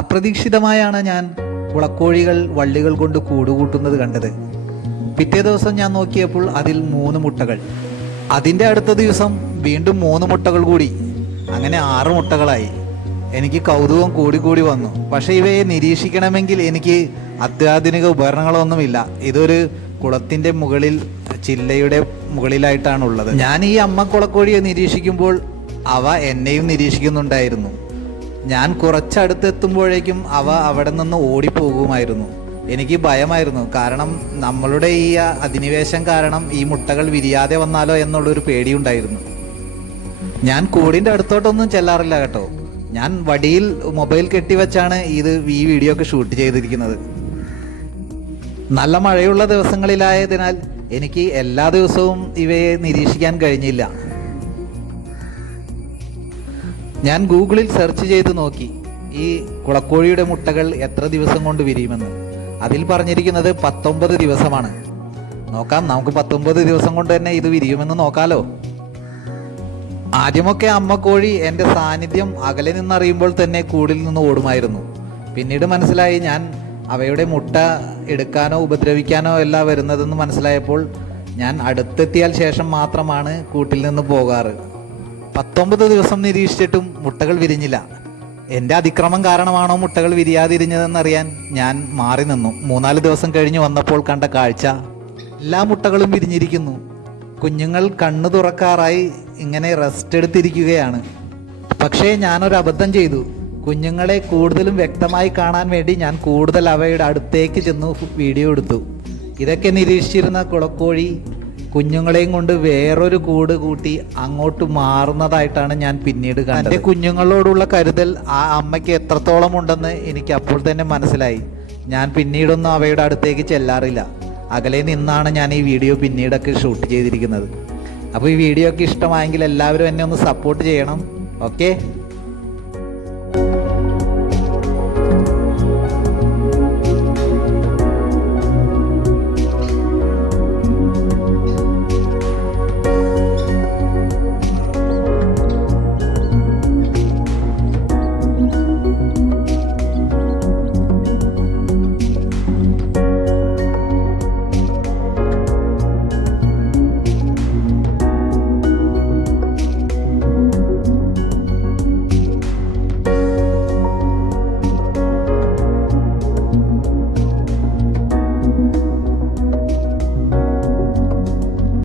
അപ്രതീക്ഷിതമായാണ് ഞാൻ കുളക്കോഴികൾ വള്ളികൾ കൊണ്ട് കൂടുകൂട്ടുന്നത് കണ്ടത്. പിറ്റേ ദിവസം ഞാൻ നോക്കിയപ്പോൾ അതിൽ 3 മുട്ടകൾ. അതിൻ്റെ അടുത്ത ദിവസം വീണ്ടും 3 മുട്ടകൾ കൂടി. അങ്ങനെ 6 മുട്ടകളായി. എനിക്ക് കൗതുകം കൂടി വന്നു. പക്ഷേ ഇവയെ നിരീക്ഷിക്കണമെങ്കിൽ എനിക്ക് അത്യാധുനിക ഉപകരണങ്ങളൊന്നുമില്ല. ഇതൊരു കുളത്തിൻ്റെ മുകളിൽ, ചില്ലയുടെ മുകളിലായിട്ടാണുള്ളത്. ഞാൻ ഈ അമ്മ കുളക്കോഴിയെ നിരീക്ഷിക്കുമ്പോൾ അവ എന്നെയും നിരീക്ഷിക്കുന്നുണ്ടായിരുന്നു. ഞാൻ കുറച്ചടുത്തെത്തുമ്പോഴേക്കും അവ അവിടെ നിന്ന് ഓടിപ്പോകുമായിരുന്നു. എനിക്ക് ഭയമായിരുന്നു. കാരണം നമ്മളുടെ ഈ അധിനിവേശം കാരണം ഈ മുട്ടകൾ വിരിയാതെ വന്നാലോ എന്നുള്ളൊരു പേടിയുണ്ടായിരുന്നു. ഞാൻ കൂടിൻ്റെ അടുത്തോട്ടൊന്നും ചെല്ലാറില്ല കേട്ടോ. ഞാൻ വടിയിൽ മൊബൈൽ കെട്ടിവെച്ചാണ് ഈ വീഡിയോ ഒക്കെ ഷൂട്ട് ചെയ്തിരിക്കുന്നത്. നല്ല മഴയുള്ള ദിവസങ്ങളിലായതിനാൽ എനിക്ക് എല്ലാ ദിവസവും ഇവയെ നിരീക്ഷിക്കാൻ കഴിഞ്ഞില്ല. ഞാൻ ഗൂഗിളിൽ സെർച്ച് ചെയ്ത് നോക്കി ഈ കുളക്കോഴിയുടെ മുട്ടകൾ എത്ര ദിവസം കൊണ്ട് വിരിയുമെന്ന്. അതിൽ പറഞ്ഞിരിക്കുന്നത് 19 ദിവസമാണ്. നോക്കാം, നമുക്ക് 19 ദിവസം കൊണ്ട് തന്നെ ഇത് വിരിയുമെന്ന് നോക്കാലോ. ആദ്യമൊക്കെ അമ്മക്കോഴി എൻ്റെ സാന്നിധ്യം അകലെ നിന്നറിയുമ്പോൾ തന്നെ കൂടിൽ നിന്ന് ഓടുമായിരുന്നു. പിന്നീട് മനസ്സിലായി ഞാൻ അവയുടെ മുട്ട എടുക്കാനോ ഉപദ്രവിക്കാനോ അല്ല വരുന്നതെന്ന് മനസ്സിലായപ്പോൾ ഞാൻ അടുത്തെത്തിയാൽ ശേഷം മാത്രമാണ് കൂട്ടിൽ നിന്ന് പോകാറ്. 19 ദിവസം നിരീക്ഷിച്ചിട്ടും മുട്ടകൾ വിരിഞ്ഞില്ല. എൻ്റെ അതിക്രമം കാരണമാണോ മുട്ടകൾ വിരിയാതിരിഞ്ഞതെന്നറിയാൻ ഞാൻ മാറി നിന്നു. 3-4 ദിവസം കഴിഞ്ഞ് വന്നപ്പോൾ കണ്ട കാഴ്ച, എല്ലാ മുട്ടകളും വിരിഞ്ഞിരിക്കുന്നു. കുഞ്ഞുങ്ങൾ കണ്ണു തുറക്കാറായി ഇങ്ങനെ റെസ്റ്റ് എടുത്തിരിക്കുകയാണ്. പക്ഷേ ഞാനൊരു അബദ്ധം ചെയ്തു. കുഞ്ഞുങ്ങളെ കൂടുതലും വ്യക്തമായി കാണാൻ വേണ്ടി ഞാൻ കൂടുതൽ അവയുടെ അടുത്തേക്ക് ചെന്ന് വീഡിയോ എടുത്തു. ഇതൊക്കെ നിരീക്ഷിച്ചിരുന്ന കുളക്കോഴി കുഞ്ഞുങ്ങളെയും കൊണ്ട് വേറൊരു കൂട് കൂട്ടി അങ്ങോട്ട് മാറുന്നതായിട്ടാണ് ഞാൻ പിന്നീട് കണ്ടത്. എൻ്റെ കുഞ്ഞുങ്ങളോടുള്ള കരുതൽ ആ അമ്മയ്ക്ക് എത്രത്തോളം ഉണ്ടെന്ന് എനിക്ക് അപ്പോൾ തന്നെ മനസ്സിലായി. ഞാൻ പിന്നീടൊന്നും അവയുടെ അടുത്തേക്ക് ചെല്ലാറില്ല. അകലെ നിന്നാണ് ഞാൻ ഈ വീഡിയോ പിന്നീടൊക്കെ ഷൂട്ട് ചെയ്തിരിക്കുന്നത്. അപ്പോൾ ഈ വീഡിയോ ഒക്കെ ഇഷ്ടമായെങ്കിൽ എല്ലാവരും എന്നെ ഒന്ന് സപ്പോർട്ട് ചെയ്യണം. ഓക്കെ.